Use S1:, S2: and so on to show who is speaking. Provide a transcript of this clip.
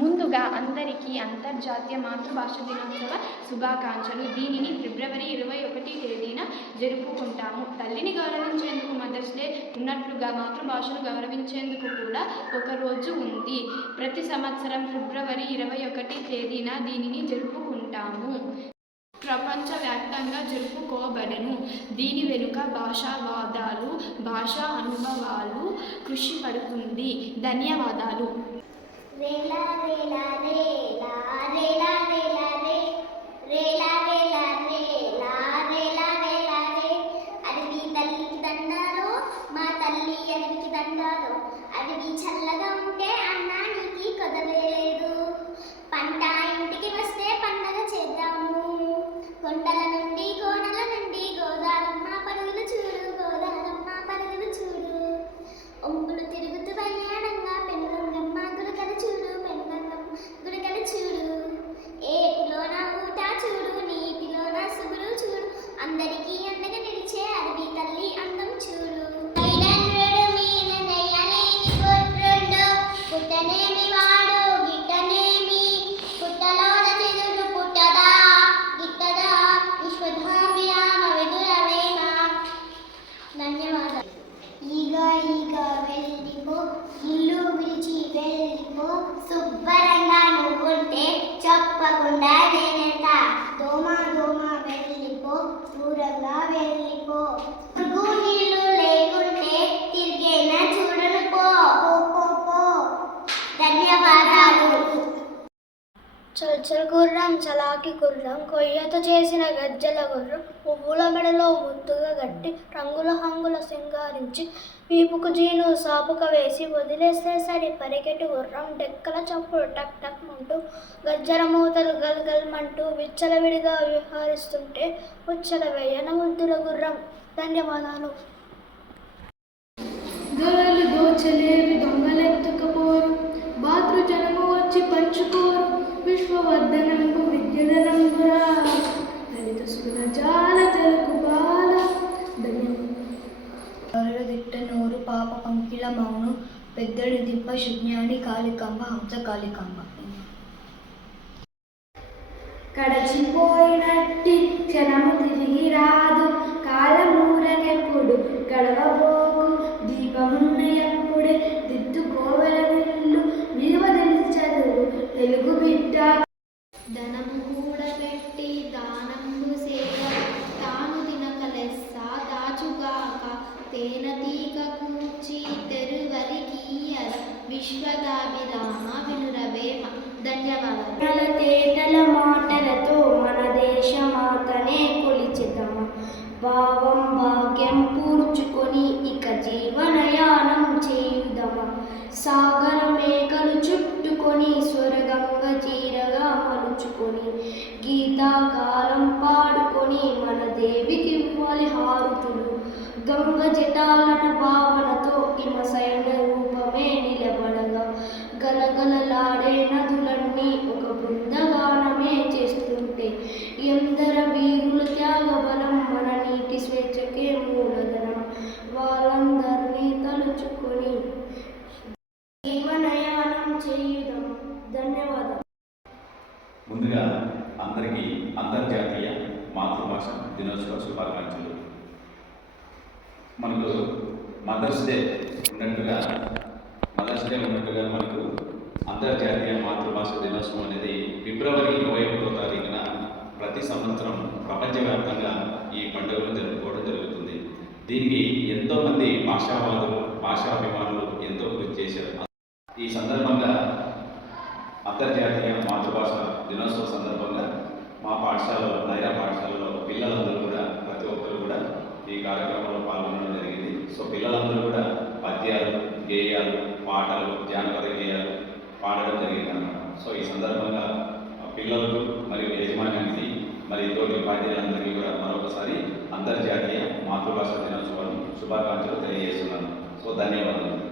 S1: ముందుగా అందరికీ అంతర్జాతీయ మాతృభాష దినోత్సవ శుభాకాంక్షలు. దీనిని ఫిబ్రవరి ఇరవై ఒకటి తేదీన జరుపుకుంటాము. తల్లిని గౌరవించేందుకు మదర్స్ డే ఉన్నట్లుగా మాతృభాషను గౌరవించేందుకు కూడా ఒక రోజు ఉంది. ప్రతి సంవత్సరం ఫిబ్రవరి ఇరవై ఒకటి తేదీన దీనిని జరుపుకుంటాము. ప్రపంచవ్యాప్తంగా జరుపుకోబడను. దీని వెనుక భాషావాదాలు భాషా అనుభవాలు కృషి పడుతుంది. ధన్యవాదాలు.
S2: Rela, rela, rela, rela. శుభ్రంగా నువ్వుంటే చెప్పకుండా నేనెంత? దోమ దోమ వెళ్ళిపో దూరంగా వెళ్ళిపో.
S3: చల్చల గుర్రం చలాకి గుర్రం కొయ్యతో చేసిన గజ్జల గుర్రం పువ్వుల మెడలో ముద్దుగా గట్టి రంగుల హంగుల సింగారించి వీపుకు జీను సాపుక వేసి వదిలేస్తే సరి పరిగెట్టు గుర్రం డెక్కల చప్పుడు టక్ టక్ అంటూ గజ్జల మూతలు గల్ గల్మంటూ విచ్చలవిడిగా విహరిస్తుంటే ఉచ్చల వేయన ముద్దుల గుర్రం. ధన్యవాదాలు.
S1: దొరలు
S3: పెద్దడు దిప్ప శుజ్ఞాని కాళికమ్మ హంస కాళికంబ
S1: గడచిపోయినట్టి క్షణము తిరిగి రాదు కాలమూరనెప్పుడు
S2: గడవబో విశ్వదాభిరామ వినురవేమ ధన్యవాదాలు.
S3: మన తేటల మాటలతో మన దేశమాతనే కొలిచెదమ. భావం భాగ్యం పూర్చుకొని ఇక జీవనయానం చేయుదమ. సాగర మేకలు చుట్టుకొని స్వరగంగ చీరగా మలుచుకొని గీతాకాలం పాడుకొని మన దేవికి ఇవ్వాలి హారుతులు. గంగ జటాలను
S4: ముందుగా అందరికీ అంతర్జాతీయ మాతృభాష దినోత్సవ శుభాకాంక్షలు. మనకు మదర్స్ డే ఉన్నట్టుగా మదర్స్ డే ఉన్నట్టుగా మనకు అంతర్జాతీయ మాతృభాష దినోత్సవం అనేది ఫిబ్రవరి ఇరవై ఒకటో తారీఖున ప్రతి సంవత్సరం ప్రపంచవ్యాప్తంగా ఈ పండుగను జరుపుకోవడం జరుగుతుంది. దీనికి ఎంతోమంది భాషావాదులు భాషాభిమానులు ఎంతో కృషి చేశారు. ఈ సందర్భంగా అంతర్జాతీయ మాతృభాష దినోత్సవ సందర్భంగా మా పాఠశాలలో నైరా పాఠశాలలో పిల్లలందరూ కూడా ప్రతి ఒక్కరు కూడా ఈ కార్యక్రమంలో పాల్గొనడం జరిగింది. సో పిల్లలందరూ కూడా పద్యాలు గేయాలు పాటలు జానపద గేయాలు పాడడం జరిగింది అన్నమాట. సో ఈ సందర్భంగా పిల్లలకు మరియు యజమానికి మరి తోటి ఉపాధ్యాయులందరికీ కూడా మరొకసారి అంతర్జాతీయ మాతృభాష దినోత్సవం శుభాకాంక్షలు తెలియజేస్తున్నాను. సో ధన్యవాదాలు.